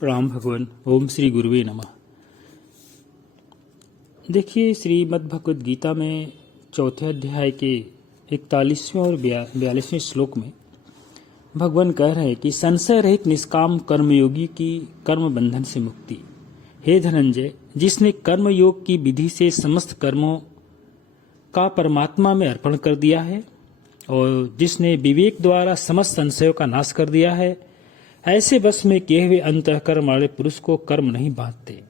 प्रणाम भगवान। ओम श्री गुरुवे नमः। देखिए, श्रीमद् भगवद गीता में चौथे अध्याय के 41वें और 42वें श्लोक में भगवान कह रहे हैं कि संशय रहित निष्काम कर्मयोगी की कर्म बंधन से मुक्ति। हे धनंजय, जिसने कर्म योग की विधि से समस्त कर्मों का परमात्मा में अर्पण कर दिया है और जिसने विवेक द्वारा समस्त संशयों का नाश कर दिया है, ऐसे वश में किए हुए अंतःकरण वाले पुरुष को कर्म नहीं बांधते।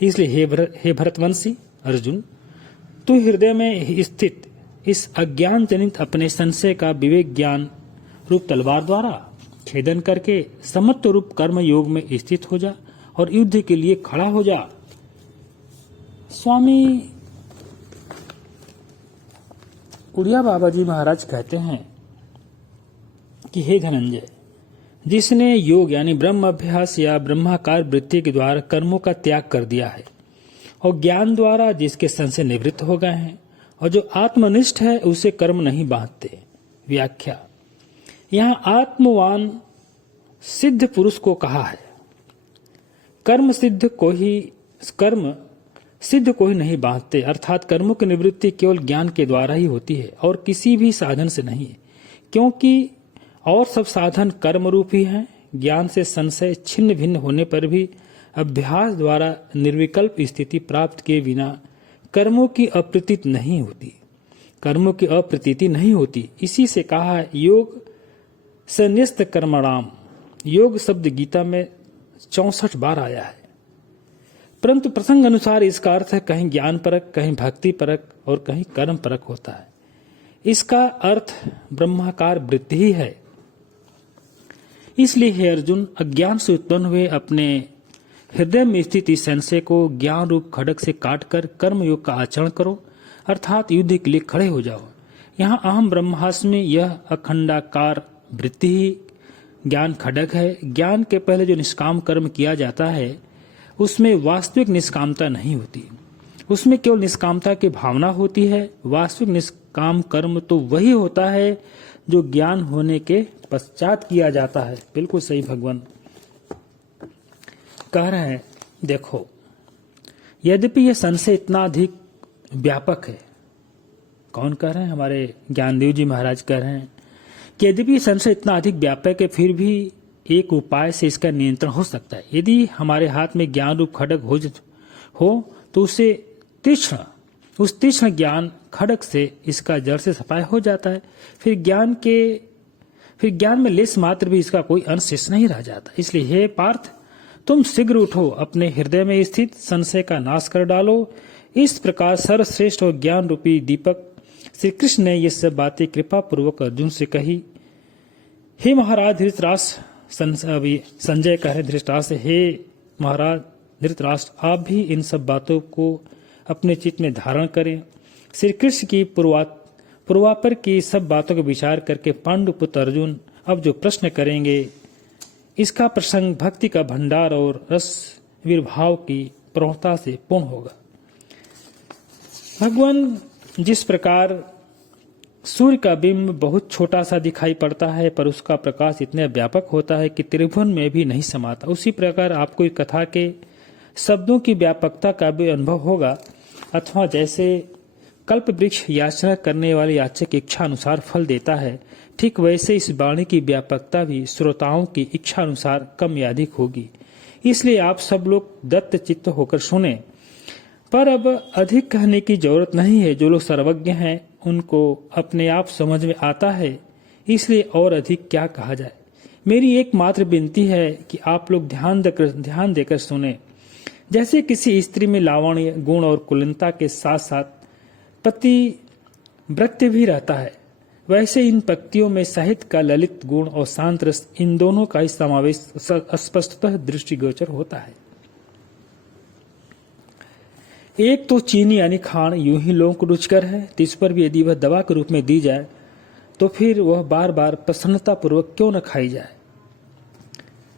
इसलिए हे भरतवंशी अर्जुन, तू हृदय में स्थित इस अज्ञान जनित अपने संशय का विवेक ज्ञान रूप तलवार द्वारा छेदन करके समत्व रूप कर्म योग में स्थित हो जा और युद्ध के लिए खड़ा हो जा। स्वामी उड़िया बाबा जी महाराज कहते हैं कि हे धनंजय, जिसने योग यानी ब्रह्म अभ्यास या ब्रह्माकार वृत्ति के द्वारा कर्मों का त्याग कर दिया है और ज्ञान द्वारा जिसके संशय निवृत्त हो गए हैं और जो आत्मनिष्ठ है उसे कर्म नहीं बांधते। व्याख्या, यहाँ आत्मवान सिद्ध पुरुष को कहा है। कर्म सिद्ध को ही नहीं बांधते, अर्थात कर्मों की निवृत्ति केवल ज्ञान के द्वारा ही होती है और किसी भी साधन से नहीं है, क्योंकि और सब साधन कर्म रूप ही हैं। ज्ञान से संशय छिन्न भिन्न होने पर भी अभ्यास द्वारा निर्विकल्प स्थिति प्राप्त किए बिना कर्मों की अप्रतीति नहीं होती। इसी से कहा है योग संन्यस्त कर्मणाम। योग शब्द गीता में 64 बार आया है, परंतु प्रसंग अनुसार इसका अर्थ है कहीं ज्ञान परक, कहीं भक्ति परक और कहीं कर्म परक होता है। इसका अर्थ ब्रह्माकार वृत्ति ही है। इसलिए हे अर्जुन, अज्ञान से उत्पन्न हुए अपने हृदय में स्थित इस संशय को ज्ञान रूप खड्ग से काटकर कर्म योग का आचरण करो, अर्थात युद्ध के लिए खड़े हो जाओ। यहाँ अहम ब्रह्मास्मि में यह अखंडाकार वृत्ति ही ज्ञान खड्ग है। ज्ञान के पहले जो निष्काम कर्म किया जाता है उसमें वास्तविक निष्कामता नहीं होती, उसमें केवल निष्कामता की भावना होती है। वास्तविक निष्काम कर्म तो वही होता है जो ज्ञान होने के पश्चात किया जाता है। बिल्कुल सही भगवान कह रहे हैं। देखो, यद्यपि यह संशय इतना अधिक व्यापक है, कौन कह रहे हैं? हमारे ज्ञानदेव जी महाराज कह रहे हैं कि यद्यपि यह संशय इतना अधिक व्यापक है, फिर भी एक उपाय से इसका नियंत्रण हो सकता है। यदि हमारे हाथ में ज्ञान रूप खड्ग हो तो उसे तीक्ष्ण ज्ञान खड्ग से इसका जड़ से सफाया हो जाता है। फिर ज्ञान में लेस मात्र भी इसका कोई अंश शेष नहीं रह जाता। इसलिए हे पार्थ, तुम शीघ्र उठो, अपने हृदय में स्थित संशय का नाश कर डालो। इस प्रकार सर्वश्रेष्ठ और ज्ञान रूपी दीपक श्री कृष्ण ने ये सब बातें कृपा पूर्वक अर्जुन से कही। हे महाराज धृतराष्ट्र, संजय कहे धृतराष्ट्र से, हे महाराज धृतराष्ट्र, आप भी इन सब बातों को अपने चित्त में धारण करें। श्री कृष्ण की पूर्वापर की सब बातों का विचार करके पांडुपुत्र अर्जुन अब जो प्रश्न करेंगे, इसका प्रसंग भक्ति का भंडार और रस विर्भाव की प्रवणता से पूर्ण होगा। भगवान जिस प्रकार सूर्य का बिंब बहुत छोटा सा दिखाई पड़ता है पर उसका प्रकाश इतना व्यापक होता है कि त्रिभुवन में भी नहीं समाता, उसी प्रकार आपको इस कथा के शब्दों की व्यापकता का भी अनुभव होगा। अथवा जैसे कल्प वृक्ष याचना करने वाले याचक की इच्छा अनुसार फल देता है, ठीक वैसे इस वाणी की व्यापकता भी श्रोताओं की इच्छा अनुसार कम या अधिक होगी। इसलिए आप सब लोग दत्त चित्त होकर सुने। पर अब अधिक कहने की जरूरत नहीं है। जो लोग सर्वज्ञ हैं उनको अपने आप समझ में आता है, इसलिए और अधिक क्या कहा जाए। मेरी एकमात्र विनती है कि आप लोग ध्यान देकर सुने। जैसे किसी स्त्री में लावण्य, गुण और कुलीनता के साथ साथ पतिव्रत्य भी रहता है, वैसे इन पंक्तियों में साहित्य का ललित गुण और शांत रस, इन दोनों का ही समावेश स्पष्टतः दृष्टिगोचर होता है। एक तो चीनी यानी खांड यूं ही लोगों को रुचिकर है, तो इस पर भी यदि वह दवा के रूप में दी जाए तो फिर वह बार बार प्रसन्नता पूर्वक क्यों न खाई जाए।